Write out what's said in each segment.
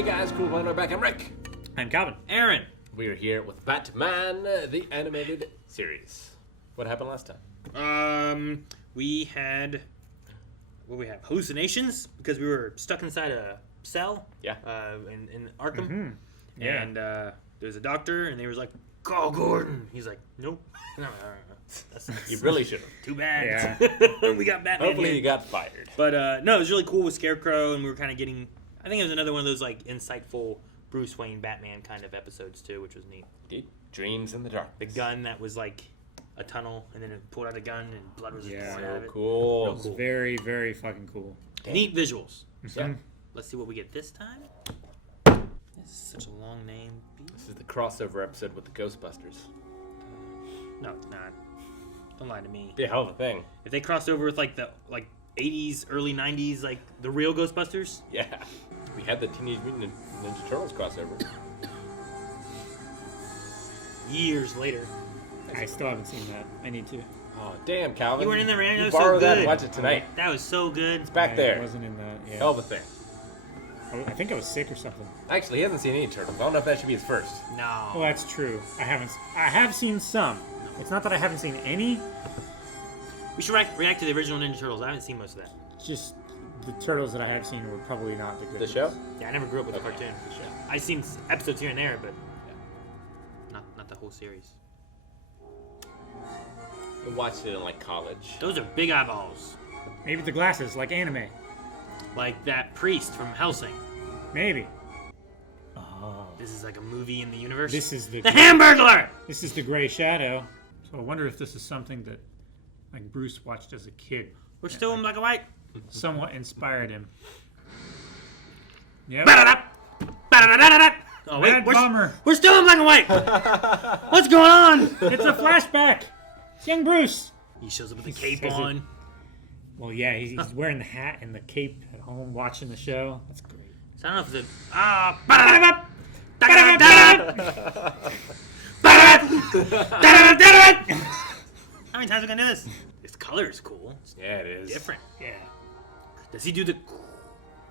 Hey guys, cool one. We're back. I'm Rick. I'm Calvin. Aaron. We are here with Batman, the animated series. What happened last time? We had hallucinations because we were stuck inside a cell. Yeah. In Arkham. Mm-hmm. Yeah. And there's a doctor, and they was like, "Call Gordon." He's like, "Nope." No, that's You really should have. too bad. Yeah. We got Batman. Hopefully here. you got fired. But no, it was really cool with Scarecrow, and we were kind of getting. I think it was another one of those like insightful Bruce Wayne Batman kind of episodes too, which was neat. Indeed. Dreams in the dark. The gun that was like a tunnel, and then it pulled out a gun, and blood was pouring out of it. Cool. Real cool. Very, very fucking cool. Neat visuals. Yeah. Let's see what we get this time. This is such a long name. This is the crossover episode with the Ghostbusters. No, it's not. Don't lie to me. Be a hell of a thing. If they crossed over with like the 80s, early 90s, like the real Ghostbusters. Yeah. We had the Teenage Mutant Ninja Turtles crossover. Years later. I still haven't seen that. I need to. Oh, damn, Calvin. You weren't in there, man. That You was borrow so that good. and watch it tonight. That was so good. It's back I there. wasn't in that. Yeah. Hell of a thing. I think I was sick or something. Actually, he hasn't seen any Turtles. I don't know if that should be his first. No. Well, that's true. I have seen some. It's not that I haven't seen any. We should react to the original Ninja Turtles. I haven't seen most of that. Just the turtles that I have seen were probably not the good. The show? Yeah, I never grew up with the cartoon. The show. I've seen episodes here and there, but not the whole series. I watched it in, like, college. Those are big eyeballs. Maybe the glasses, like anime. Like that priest from Hellsing. Maybe. Oh. This is like a movie in the universe. This is the Hamburglar! This is the Gray Shadow. So I wonder if this is something that, like, Bruce watched as a kid. We're still in black and white. Somewhat inspired him. Yep. Ba-da-da! Ba-da-da-da-da! Oh wait, Bad bummer. we're still in black and white. What's going on? It's a flashback. It's young Bruce. He shows up with a cape says it. on. Well, yeah, he's wearing the hat and the cape at home watching the show. That's great. So I don't know if it's ba-da-da-da! Da-da-da-da-da! Ba-da-da-da-da! How many times are we gonna do this? This color is cool. It's Yeah, it is. different. Yeah. Does he do the?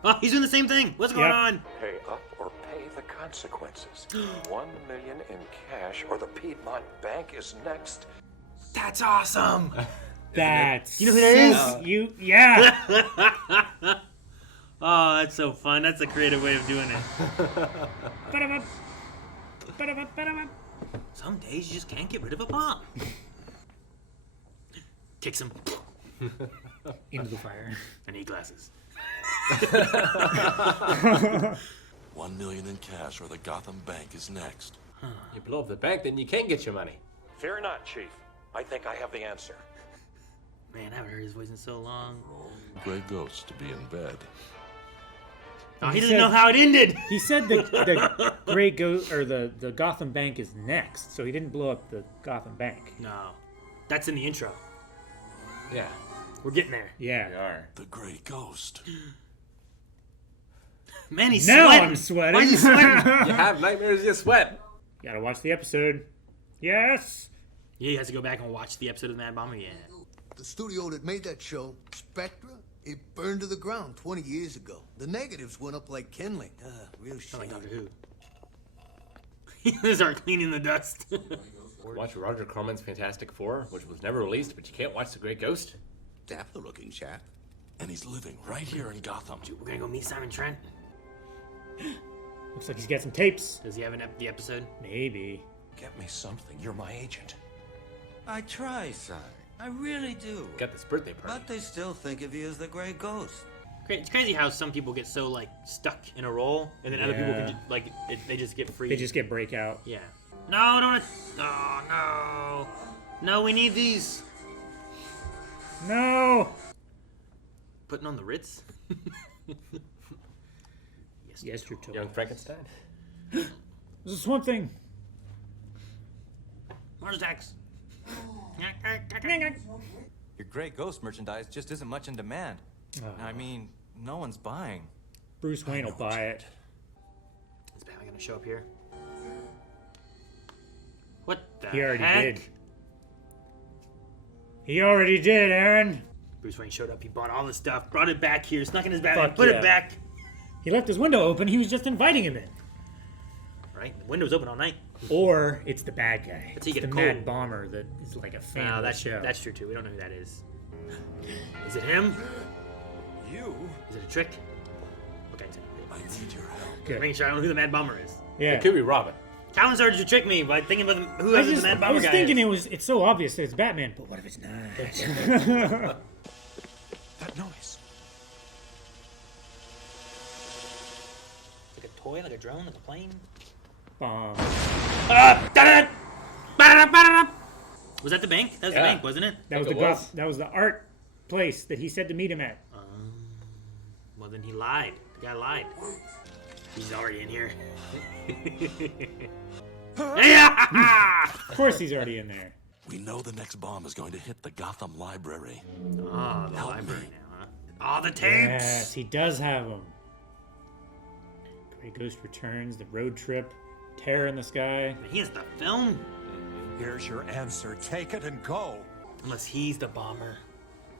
Oh, he's doing the same thing. What's going Yep. on? Pay up or pay the consequences. $1 million in cash or the Piedmont Bank is next. That's awesome. That's You know who that is? Yeah. Oh, that's so fun. That's a creative way of doing it. Ba-da-ba. Ba-da-ba, ba-da-ba. Some days you just can't get rid of a bomb. Kicks him Into the fire. and eat glasses. $1 million in cash or the Gotham Bank is next. You blow up the bank, then you can't get your money. Fear not, Chief. I think I have the answer. Man, I haven't heard his voice in so long. Gray ghosts to be in bed. Oh, he He doesn't know said- how it ended. He said the Gray Ghost or the Gotham Bank is next, so he didn't blow up the Gotham Bank. No, that's in the intro. Yeah, We're getting there. we Yeah. are. The Gray Ghost. Man, he's Now sweating. I'm sweating. Why is he sweating? You have nightmares, you sweat. Gotta watch the episode. Yes. Yeah, he has to go back and watch the episode of Mad Bomber. Yeah. The studio that made that show, Spectra, it burned to the ground 20 years ago. The negatives went up like kindling. Real Sound like shame. Doctor Who. They start cleaning the dust. Watch Roger Corman's Fantastic Four, which was never released, but you can't watch The Great Ghost. Dapper looking chap. And he's living right here in Gotham. We're gonna go meet Simon Trent. Looks like he's got some tapes. Does he have the episode? Maybe. Get me something. You're my agent. I try, son. I really do. Got this birthday party. But they still think of you as the Gray Ghost. It's crazy how some people get so like stuck in a role, and then other people can they just get free. They just get breakout. Yeah. No, don't. Oh no. No, we need these. No. Putting on the Ritz. Yes, you're told. Young Frankenstein. This is one thing. Mars attacks. Your Grey Ghost merchandise just isn't much in demand. I mean, no one's buying. Bruce Wayne will buy it. Is Batman gonna show up here? What the He already heck? did. He already did, Aaron. Bruce Wayne showed up. He bought all the stuff, brought it back here, snuck in his Batman, Fuck put yeah. it back. He left his window open. He was just inviting him in. Right? The window's open all night. Or it's the bad guy. Let's see, It's get the a mad cold. bomber that is like a fan of the show. That's true, too. We don't know who that is. Is it him? You? Is it a trick? Okay, I need your help. Good. making sure I don't know who the mad bomber is. Yeah. It could be Robin. Calvin started to trick me by thinking about whoever the mad bomber I was guy thinking is. it's so obvious that it's Batman, but what if it's not? That noise. Like a toy, like a drone, like a plane. Bomb. Was that the bank? That was the Yeah. bank, wasn't it? That was Think the it was. that was the art place that he said to meet him at. Well, then he lied. The guy lied. He's already in here. Of course he's already in there. We know the next bomb is going to hit the Gotham Library. Oh, the Help library me. now, huh? All the tapes! Yes, he does have them. Grey Ghost returns, the road trip, terror in the sky. He has the film? Here's your answer. Take it and go. Unless he's the bomber.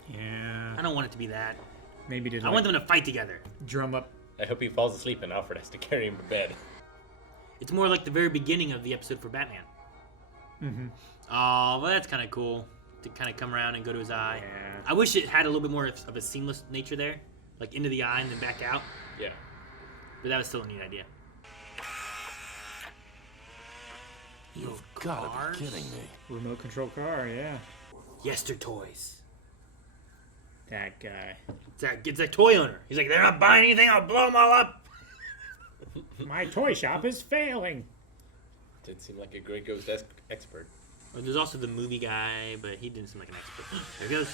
Yeah. I don't want it to be that. Maybe to I want them to fight together. drum up. I hope he falls asleep and Alfred has to carry him to bed. It's more like the very beginning of the episode for Batman. Mm-hmm. Oh, well, that's kind of cool. To kind of come around and go to his eye. Yeah. I wish it had a little bit more of a seamless nature there. Like into the eye and then back out. Yeah. But that was still a neat idea. You've got to cars? be kidding me. Remote control car, yeah. Yester Toys. That guy. It's that toy owner. He's like, they're not buying anything, I'll blow them all up. My toy shop is failing. Didn't seem like a Grey Ghost expert. Or there's also the movie guy, but he didn't seem like an expert. There he goes.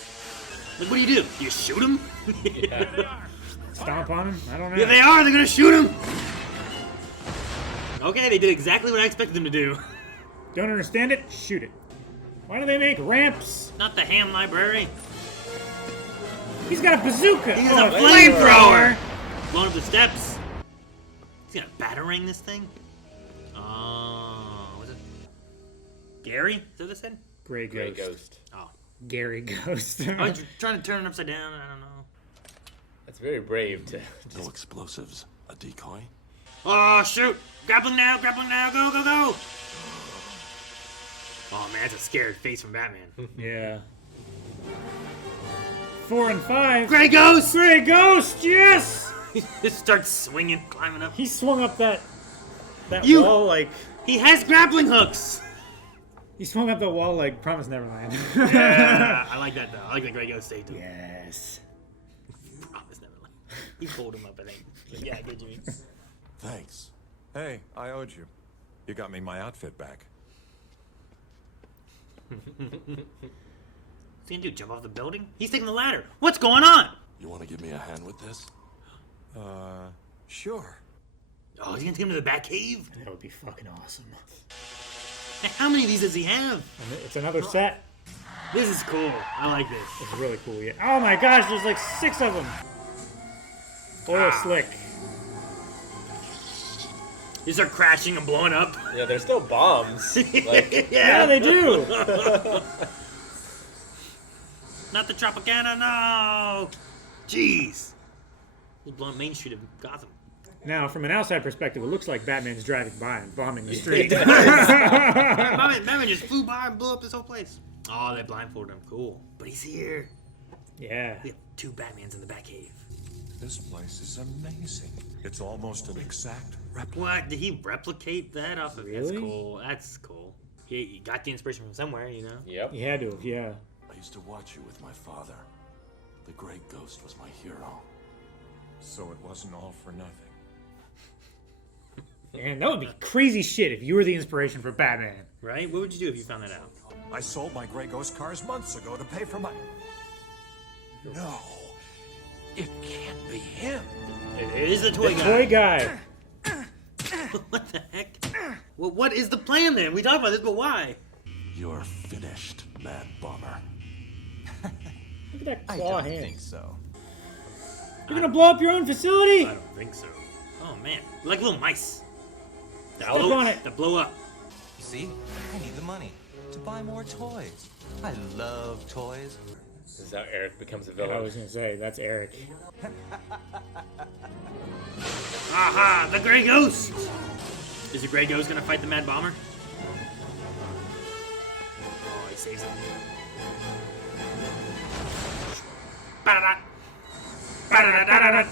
Like, what do? You shoot him? Yeah. Stomp on him? I don't know. Yeah, they are. They're gonna shoot him. Okay, they did exactly what I expected them to do. Don't understand it? Shoot it. Why do they make ramps? Not the ham library. He's got a bazooka. He's Oh, a flamethrower. Blowing up the steps. He's got a batarang this thing. Oh, was it Gary? Is that what it said? Grey Grey Ghost. Ghost. Oh, Gary Ghost. I was trying to turn it upside down. I don't know. That's very brave to No just... explosives. A decoy? Oh shoot! Grappling now! Grappling now! Go! Go! Go! Oh man, that's a scared face from Batman. Yeah. 4 and 5. Grey Ghost! Grey Ghost, yes! He just starts swinging, climbing up. He swung up that You- wall like... He has grappling hooks. He swung up the wall like Promise Neverland. Yeah, I like that though. I like that Grey Ghost saved him. Yes. Promise Neverland. He pulled him up, I think. Yeah, I get you. Thanks. Hey, I owed you. You got me my outfit back. What's he gonna do? Jump off the building? He's taking the ladder. What's going on? You want to give me a hand with this? Sure. Oh, is he gonna take him to the Batcave? That would be fucking awesome. Hey, how many of these does he have? And it's another set. This is cool. I like this. It's really cool, yeah. Oh my gosh, there's like 6 of them. Oil slick. These are crashing and blowing up. Yeah, there's still bombs. Like, Yeah, they do. Not the Tropicana, no! Jeez. He's blowing Main Street of Gotham. Now, from an outside perspective, it looks like Batman's driving by and bombing the street. Batman just flew by and blew up this whole place. Oh, they blindfolded him. Cool. But he's here. Yeah. We have 2 Batmans in the Batcave. This place is amazing. It's almost an exact replica. What? Did he replicate that off of? Really? That's cool. That's cool. He got the inspiration from somewhere, you know? yep. He had to have, yeah. I used to watch you with my father. The Grey Ghost was my hero. So it wasn't all for nothing. Man, that would be crazy shit if you were the inspiration for Batman. Right? What would you do if you found that out? I sold my Grey Ghost cars months ago to pay for my... No. It can't be him. It is the toy guy. Toy guy. What the heck? Well, what is the plan then? We talked about this, but why? You're finished, Mad Bomber. Look at that I claw don't hand. think so. You're gonna blow up your own facility? I don't think so. Oh man, we're like little mice. That Step on it. That blow up. You see, I need the money to buy more toys. I love toys. This is how Eric becomes a I villain. was gonna say that's Eric. Aha! The Grey Ghost! Is the Grey Ghost gonna fight the Mad Bomber? Oh, he saves him. Ba-da-da. Ba-da-da-da-da-da.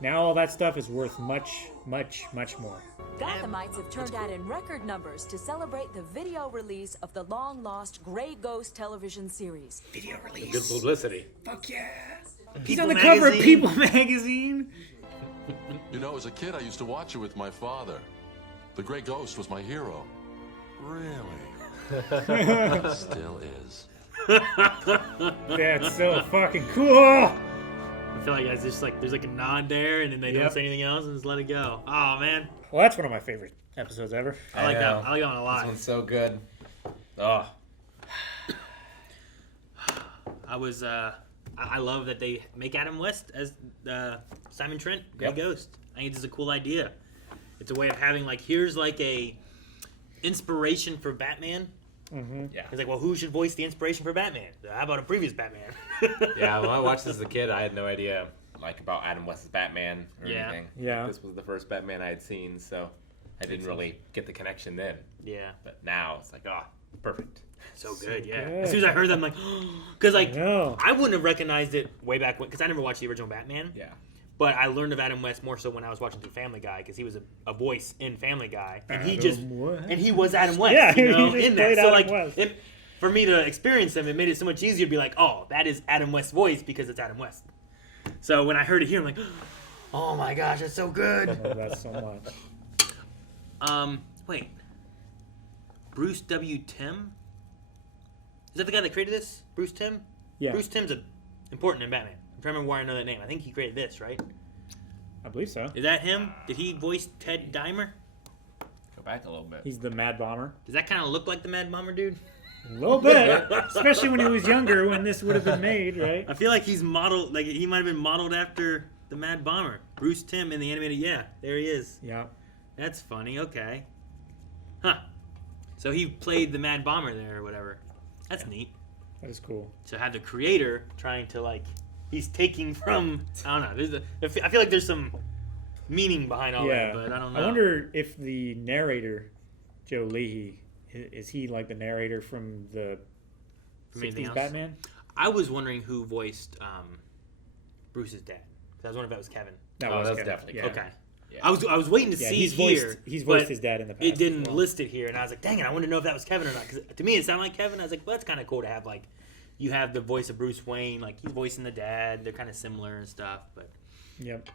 Now all that stuff is worth much, much, much more. Gothamites have turned out in record numbers to celebrate the video release of the long-lost Grey Ghost television series. Video Good release. publicity. Fuck yeah! He's People on the cover of magazine. People magazine. You know, as a kid, I used to watch it with my father. The Grey Ghost was my hero. Really? Still is. That's so fucking cool. I feel like it's just like there's like a nod there, and then they don't say anything else, and just let it go. Oh man, Well, that's one of my favorite episodes ever. I like know. that. I like that one a This lot. one's so good. Oh, I love that they make Adam West as Simon Trent, Grey Yep. Ghost. I think it's a cool idea. It's a way of having like here's like a inspiration for Batman. yeah. It's like, well, who should voice the inspiration for Batman? How about a previous Batman? Yeah, when I watched this as a kid, I had no idea like about Adam West's Batman or Yeah. anything. Yeah. This was the first Batman I had seen, so I didn't really get the connection then. Yeah, But now it's like, oh, perfect. so good. Yeah. good. As soon as I heard that, I'm like, because like know. I wouldn't have recognized it way back when, because I never watched the original Batman. Yeah. But I learned of Adam West more so when I was watching through Family Guy, because he was a voice in Family Guy, and he was Adam West. Yeah, you know, he just in that. played So Adam like, West. for me to experience him, it made it so much easier to be like, oh, that is Adam West's voice because it's Adam West. So when I heard it here, I'm like, oh my gosh, that's so I good. love that so much. Wait, Bruce W. Timm? Is that the guy that created this? Bruce Timm? Yeah. Bruce Timm's important in Batman. I'm trying to remember why I know that name. I think he created this, right? I believe so. Is that him? Did he voice Ted Dimer? Go back a little bit. He's the Mad Bomber. Does that kind of look like the Mad Bomber dude? A little bit, especially when he was younger, when this would have been made, right? I feel like he's modeled, like he might have been modeled after the Mad Bomber. Bruce Timm in the animated, yeah, there he is. Yeah. That's funny, okay. Huh. So he played the Mad Bomber there or whatever. That's neat. That is cool. To have the creator trying to like, he's taking from, I don't know, I feel like there's some meaning behind all Yeah. that, but I don't know. I wonder if the narrator, Joe Leahy, is he like the narrator from the From anything 60s else? Batman? I was wondering who voiced Bruce's dad. I was wondering if that was Kevin. That Oh, was that's Kevin. definitely Yeah. Okay. Yeah. I was waiting to Yeah, see he's here. voiced, he's but voiced his dad in the past. It didn't as well. list it here, and I was like, dang it, I wanted to know if that was Kevin or not. Because to me, it sounded like Kevin. I was like, well, that's kind of cool to have, like, you have the voice of Bruce Wayne, like, he's voicing the dad. They're kind of similar and stuff, but Yep.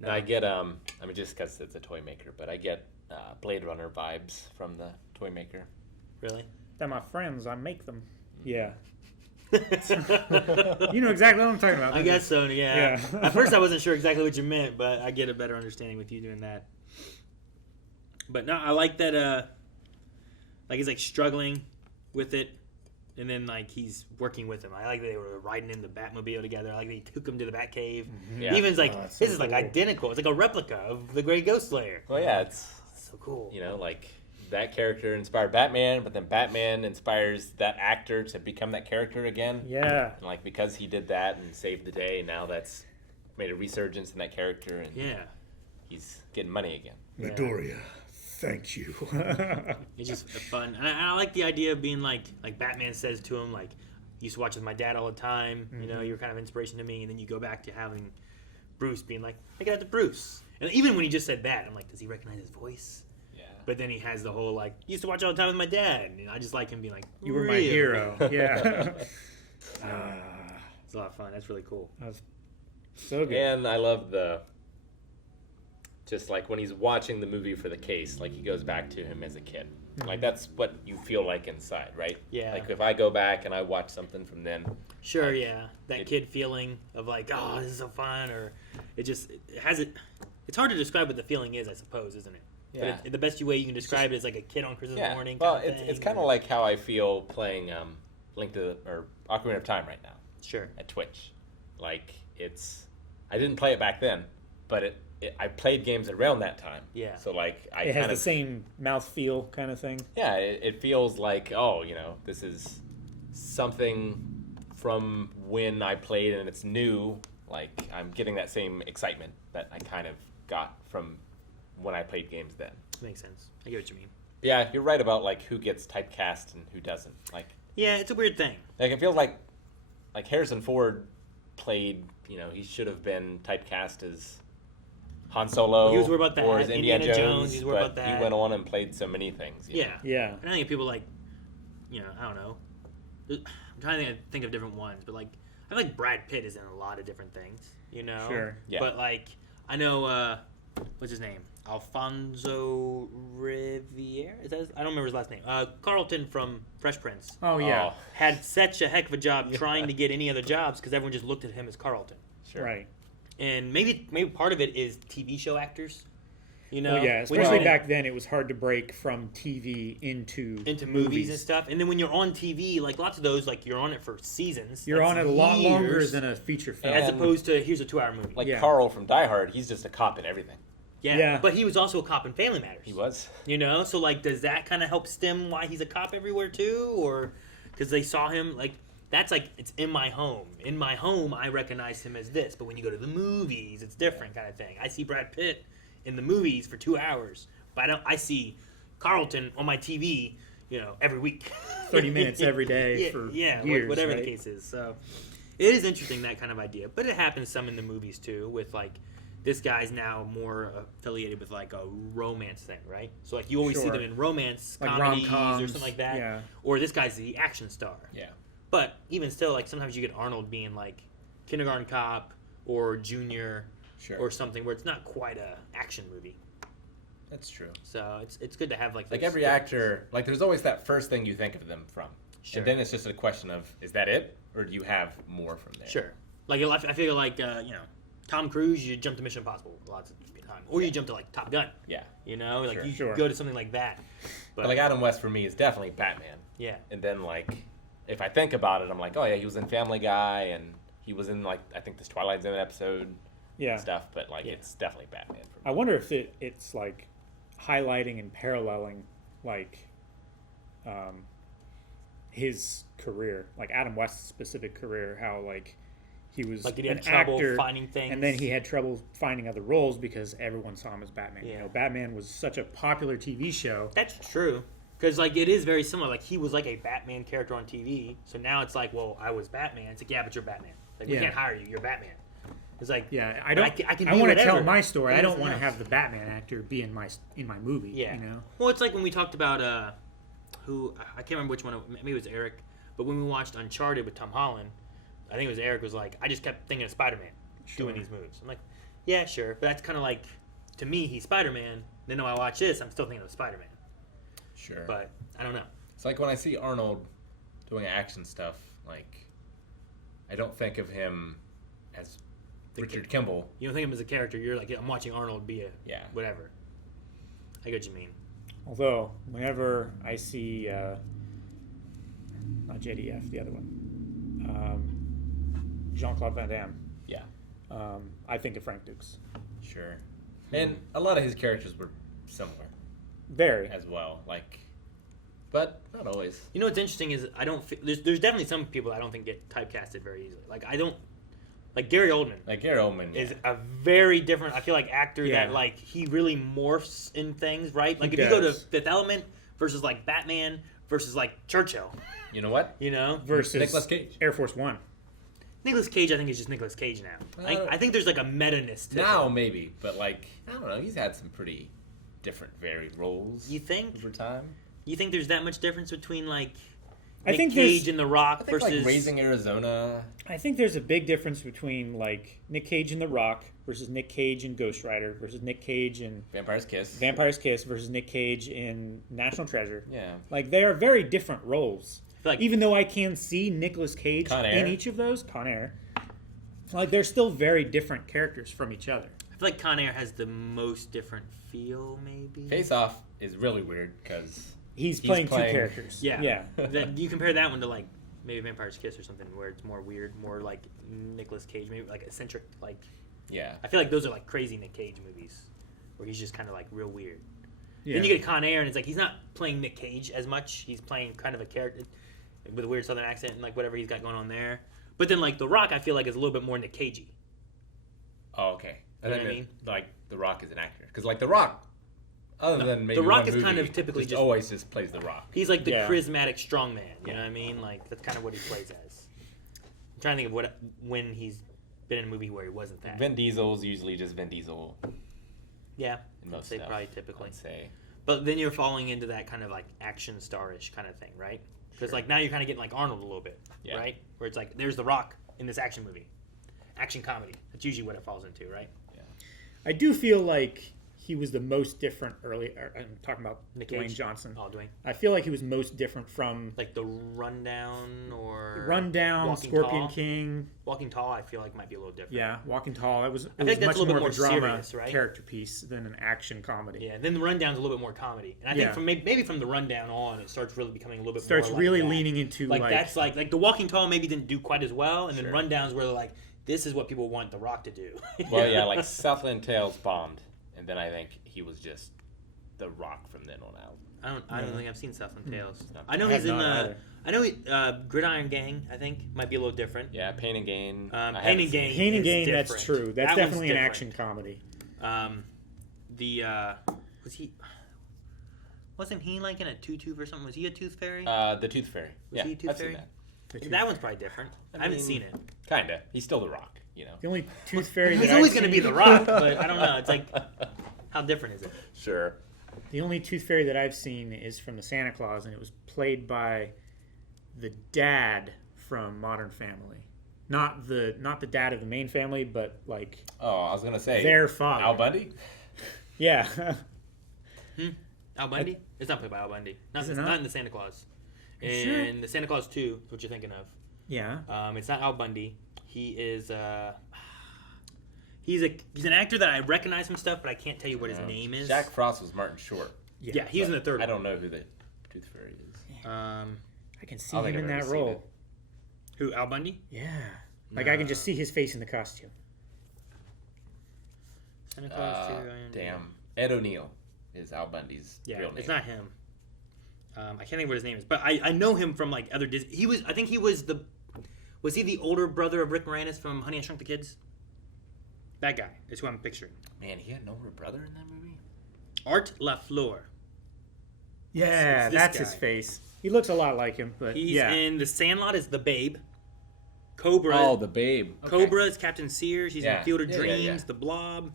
No, I get, I mean, just because it's a toy maker, but I get Blade Runner vibes from the toy maker. really? They're my friends. I make them. Yeah. You know exactly what I'm talking about. I guess so, yeah. Yeah. At first, I wasn't sure exactly what you meant, but I get a better understanding with you doing that. But no, I like that, like, he's, like, struggling with it, and then, like, he's working with him. I like that they were riding in the Batmobile together. I like that he took him to the Batcave. Yeah. Even's like, Oh, it's this so is, like, cool. identical. It's like a replica of the Grey Ghost Slayer. Well, yeah, it's, So cool. you know, like, that character inspired Batman, but then Batman inspires that actor to become that character again. Yeah. And, like, because he did that and saved the day, now that's made a resurgence in that character, and Yeah. he's getting money again. Midoriya, thank you. It's just fun. And I like the idea of being like Batman says to him, like, used to watch with my dad all the time. You know, you're kind of inspiration to me. And then you go back to having Bruce being like, I got it to Bruce. And even when he just said that, I'm like, does he recognize his voice? Yeah. But then he has the whole, like, used to watch all the time with my dad. And I just like him being like, You were my "Really?" hero. Yeah. It's a lot of fun. That's really cool. That was so good. And I love the, just like when he's watching the movie for the case, like he goes back to him as a kid. Like that's what you feel like inside, right? Yeah. Like if I go back and I watch something from then, Sure, like, yeah. That it- kid feeling of like, oh, this is so fun. Or it just, it has it. It's hard to describe what the feeling is, I suppose, isn't it? Yeah. But the best way you can describe it is like a kid on Christmas yeah. morning. Well, kind of it's thing, kind of or- like how I feel playing Ocarina of Time right now Sure. at Twitch. Like I didn't play it back then, but I played games around that time. Yeah. So like I It has kind the of same mouth feel kind of thing. yeah, it feels like, oh, you know, this is something from when I played and it's new, like I'm getting that same excitement that I kind of got from when I played games then. Makes sense. I get what you mean. Yeah, you're right about like who gets typecast and who doesn't. Like, Yeah, it's a weird thing. like it feels like Harrison Ford played, he should have been typecast as Han Solo. Well, he was worried about that. Or as Indiana Jones. He was worried but about that. He went on and played so many things. Yeah. Yeah. And I think people like, I don't know. I'm trying to think of different ones, but like, I feel like Brad Pitt is in a lot of different things, Sure. Yeah. But like, I know, what's his name? Alfonso Riviere? I don't remember his last name. Carlton from Fresh Prince. Oh, yeah. Had such a heck of a job trying to get any other jobs because everyone just looked at him as Carlton. Sure. Right. And maybe part of it is TV show actors. Well, yeah, especially back then, it was hard to break from TV into movies and stuff. And then when you're on TV, like lots of those, like you're on it for seasons. You're That's on it a lot longer years, than a feature film. as opposed to here's a 2-hour movie. Like Carl from Die Hard, he's just a cop in everything. Yeah, but he was also a cop in Family Matters. He was. So like, does that kind of help stem why he's a cop everywhere too, or because they saw him like that's like it's in my home. In my home, I recognize him as this, but when you go to the movies, it's different kind of thing. I see Brad Pitt in the movies for 2 hours, but I see Carlton on my TV, every week. 30 minutes every day for years, whatever right? the case is. So it is interesting, that kind of idea, but it happens some in the movies too, with like this guy's now more affiliated with like a romance thing, right? So like you always see Sure. them in romance Like comedies or rom-coms, something like that, yeah. or this guy's the action star. Yeah. But even still, like sometimes you get Arnold being like Kindergarten Cop or Junior. Sure. Or something where it's not quite a action movie. That's true. So it's good to have like Like those every differences. actor, like there's always that first thing you think of them from. Sure. And then it's just a question of, is that it? Or do you have more from there? Sure. Like I feel like Tom Cruise, you jump to Mission Impossible lots of time, or you jump to like Top Gun. Yeah. Like Sure. you Sure. go to something like that. But like Adam West for me is definitely Batman. Yeah. And then like, if I think about it, I'm like, oh yeah, he was in Family Guy and he was in like, I think this Twilight Zone episode. Yeah. Stuff, but like it's definitely Batman for me. I wonder if it's like highlighting and paralleling like his career, like Adam West's specific career, how like he was Like, did he an have trouble actor, finding things? and then he had trouble finding other roles because everyone saw him as Batman. Yeah. Batman was such a popular TV show. That's true. Because like it is very similar. Like he was like a Batman character on TV, so now it's like, well, I was Batman. It's like, yeah, but you're Batman. Like we Yeah. can't hire you. You're Batman. It's like, Yeah, I can I be want to whatever. tell my story. I don't Anything want to else. have the Batman actor be in my movie. Yeah. You know. Well, it's like when we talked about who I can't remember which one. Maybe it was Eric, but when we watched Uncharted with Tom Holland, I think it was Eric was like, I just kept thinking of Spider-Man doing these moves. I'm like, yeah, sure, but that's kind of like, to me, he's Spider-Man. Then when I watch this, I'm still thinking of Spider-Man. Sure. But I don't know. It's like when I see Arnold doing action stuff, like I don't think of him as Richard Kimball. You don't think of him as a character. You're like, I'm watching Arnold be a Yeah. whatever. I get what you mean. Although whenever I see not JDF, the other one, Jean-Claude Van Damme, Yeah. I think of Frank Dukes. Sure. And a lot of his characters were similar Very. as well. Like, but not always. You know what's interesting is I don't. There's definitely some people I don't think get typecasted very easily. Like I don't. Like Gary Oldman. Like Gary Oldman Is a very different, I feel like, actor Yeah. that, like, he really morphs in things, right? Like, He if you go to does. Fifth Element versus, like, Batman versus, like, Churchill, You know what? you know? Versus Nicolas Cage. Air Force One. Nicolas Cage, I think, is just Nicolas Cage now. I think there's, like, a meta-ness to Now him. maybe, but like I don't know. He's had some pretty different, varied roles. You think? over time? You think there's that much difference between, like, I Nick think Cage there's- and The Rock I think versus... like Raising Arizona. I think there's a big difference between like Nick Cage in The Rock versus Nick Cage in Ghost Rider versus Nick Cage in Vampire's Kiss. Vampire's Kiss versus Nick Cage in National Treasure. Yeah. Like they are very different roles. feel like- Even though I can see Nicolas Cage Con Air. in each of those, Con Air, like they're still very different characters from each other. I feel like Con Air has the most different feel, maybe? Face Off is really weird because He's playing two characters. Yeah. Yeah. You compare that one to, like, maybe Vampire's Kiss or something where it's more weird, more like Nicolas Cage, maybe like eccentric, like... yeah. I feel like those are like crazy Nick Cage movies where he's just kind of like real weird. Yeah. Then you get Con Air and it's like he's not playing Nick Cage as much. He's playing kind of a character. with a weird Southern accent and like whatever he's got going on there. But then like The Rock, I feel like is a little bit more Nick Cagey. Oh, okay. You know what I mean? Like The Rock is an actor, because like The Rock, other than maybe The Rock one is movie, kind of typically just always just plays The Rock. He's like the Yeah. charismatic strongman. You know what I mean? Like that's kind of what he plays as. I'm trying to think of when he's been in a movie where he wasn't that. Vin Diesel's usually just Vin Diesel. Yeah, In I'd most say stuff, probably typically. I'd say. But then you're falling into that kind of like action star-ish kind of thing, right? Because like now you're kind of getting like Arnold a little bit, Yeah. right? Where it's like there's The Rock in this action movie, action comedy. That's usually what it falls into, right? I do feel like he was the most different early. I'm talking about Nick Dwayne Cage? Johnson. Oh, Dwayne. I feel like he was most different from Like the Rundown or Rundown, Walking Scorpion Tall. King. Walking Tall, I feel like might be a little different. Yeah, Walking Tall. It was feel like that's much a little more bit of a more drama serious, right? character piece than an action comedy. Yeah, then the Rundown's a little bit more comedy, and I think Yeah. from maybe from the Rundown on, it starts really becoming a little bit Starts more like really that. leaning into like that's like The Walking Tall maybe didn't do quite as well, and then Sure. Rundown's where they're like, this is what people want The Rock to do. Well, yeah, like Southland Tales bombed, and then I think he was just The Rock from then on out. I don't think I've seen Southland Tales. No. I know I he's have in not either. I know Gridiron Gang. I think might be a little different. Yeah, Pain and Gain. I Pain haven't and seen Gain. it. Pain and is Gain, that's different. true. That's That one's definitely an different. action comedy. Was he? Wasn't he like in a tutu or something? Was he a Tooth Fairy? The Tooth Fairy. Was Yeah, he a Tooth I've Fairy? seen that. That one's probably different. I haven't mean, seen it. Kinda. He's still The Rock, you know. The only Tooth Fairy He's that always I've going to be seen- The Rock, but I don't know. It's like, how different is it? Sure. The only Tooth Fairy that I've seen is from the Santa Claus, and it was played by the dad from Modern Family. Not the dad of the main family, but like Oh, I was gonna say their father. Al Bundy. Yeah. Al Bundy? It's not played by Al Bundy. Is it Not not? in the Santa Claus. You In sure? the Santa Claus 2, is what you're thinking of. Yeah. It's not Al Bundy. He is he's an actor that I recognize from stuff, but I can't tell you what his name is. Jack Frost was Martin Short. Yeah, he was in the third I one. don't know who the Tooth Fairy is. I can see I don't him think in I've that ever seen role. it. Who, Al Bundy? Yeah. Like I can just see his face in the costume. Santa Claus 2. Damn. Ed O'Neill is Al Bundy's Yeah, real name. it's not him. I can't think of what his name is, but I know him from like other Disney. Was he the older brother of Rick Moranis from Honey, I Shrunk the Kids? That guy is who I'm picturing. Man, he had an older brother in that movie? Art LaFleur. Yeah, It's this that's his guy. face. He looks a lot like him, but He's yeah. in The Sandlot as the Babe. Cobra. Oh, the Babe. Okay. Cobra is Captain Sears. He's Yeah. in Field of Yeah, Dreams, yeah, yeah. The Blob.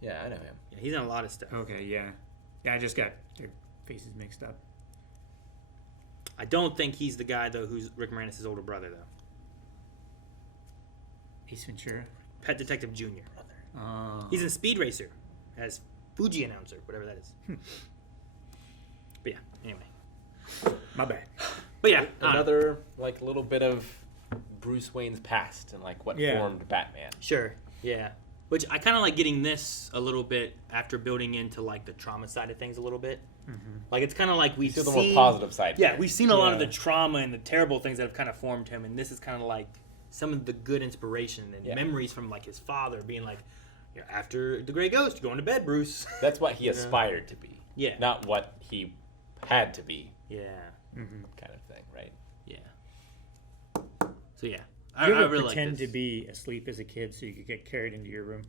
Yeah, I know him. Yeah, he's in a lot of stuff. Okay, yeah. Yeah, I just got their faces mixed up. I don't think he's the guy though who's Rick Moranis' older brother though. Ace Ventura. Pet Detective Jr. Oh. He's in Speed Racer as Fuji announcer, whatever that is. But yeah, anyway. My bad. But yeah, Another like little bit of Bruce Wayne's past and like what Yeah. formed Batman. Sure. Yeah. Which I kind of like getting this a little bit after building into like the trauma side of things a little bit. Like it's kind of like we've See the seen more positive side. Yeah, here. we've seen a lot of Yeah. the trauma and the terrible things that have kind of formed him, and this is kind of like some of the good inspiration and Yeah. memories from like his father being like, you know, after the Gray Ghost, you're going to bed, Bruce. That's what he aspired to be. Yeah. Not what he had to be, Yeah. kind of thing, right? Yeah. So yeah, Do you I ever really pretend like to this. be asleep as a kid so you could get carried into your room?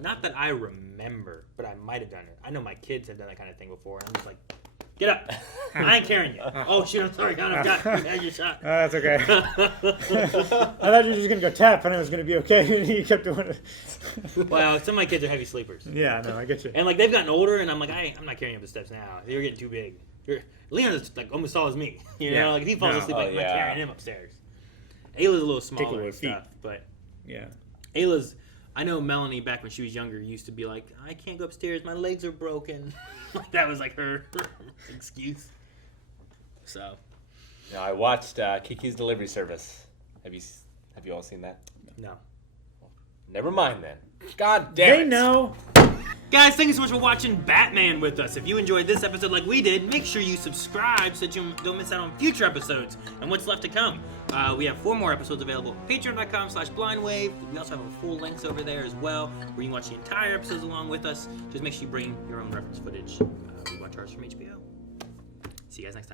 Not that I remember, but I might have done it. I know my kids have done that kind of thing before, and I'm just like, get up. I ain't carrying you. Oh, shit, I'm sorry. God, I've got you. Had your shot. That's okay. I thought you were just going to go tap and it was going to be okay. And you kept doing it. Well, some of my kids are heavy sleepers. Yeah, no, I get you. And, like, they've gotten older, and I'm like, I'm not carrying up the steps now. You're getting too big. Leon's, like, almost tall as me. You know? Yeah. Like, if he falls No. asleep, Oh, like, I'm not yeah. carrying him upstairs. Ayla's a little smaller Particular and feet. stuff, but Yeah. Ayla's... I know Melanie, back when she was younger, used to be like, I can't go upstairs. My legs are broken. Like, that was, like, her excuse. So... You know, I watched Kiki's Delivery Service. Have you all seen that? No. Never mind then. God damn They it. know. Guys, thank you so much for watching Batman with us. If you enjoyed this episode like we did, make sure you subscribe so that you don't miss out on future episodes and what's left to come. We have 4 more episodes available at patreon.com/blindwave. We also have full links over there as well, where you can watch the entire episodes along with us. Just make sure you bring your own reference footage. We watch ours from HBO. See you guys next time.